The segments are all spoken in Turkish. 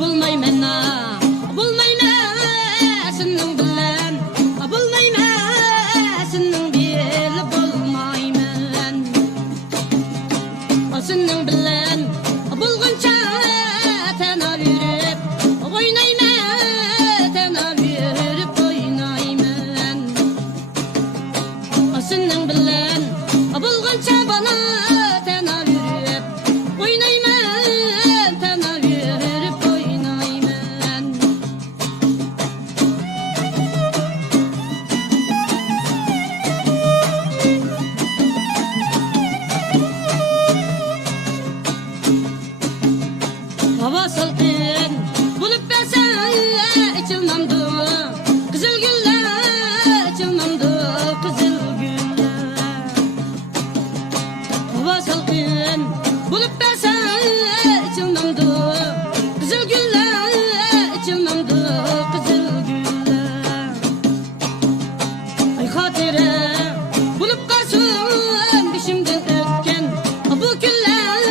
bulmayman senin bilen bulmayman senin bile bulmayman senin bilen bulguncha tana verip oynayman tana verip oynayman senin bilen bulguncha bana tana verip oynayman tana verip oynayman hava salqin bulup versen içilmamdı kızıl güller içilmamdı kızıl güller hava salqin bulup versen içilmamdı kızıl güller içilmamdı kızıl güller ay hatire bulup kalsın peşimden ötken bu güller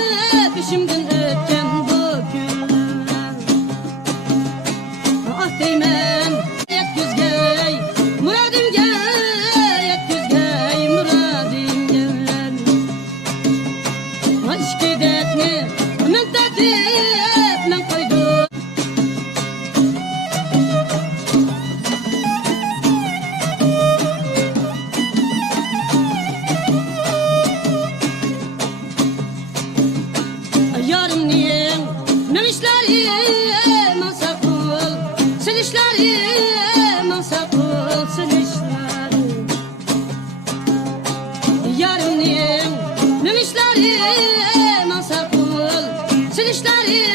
peşimden ötken bu güller ah deymen yetkizgey muradim gel yetkizgey muradim gel aşkı detni men tatip men koydum yarım niyem memişleri masakul silişleri masakul silişleri yarım niyem memişleri masakul silişleri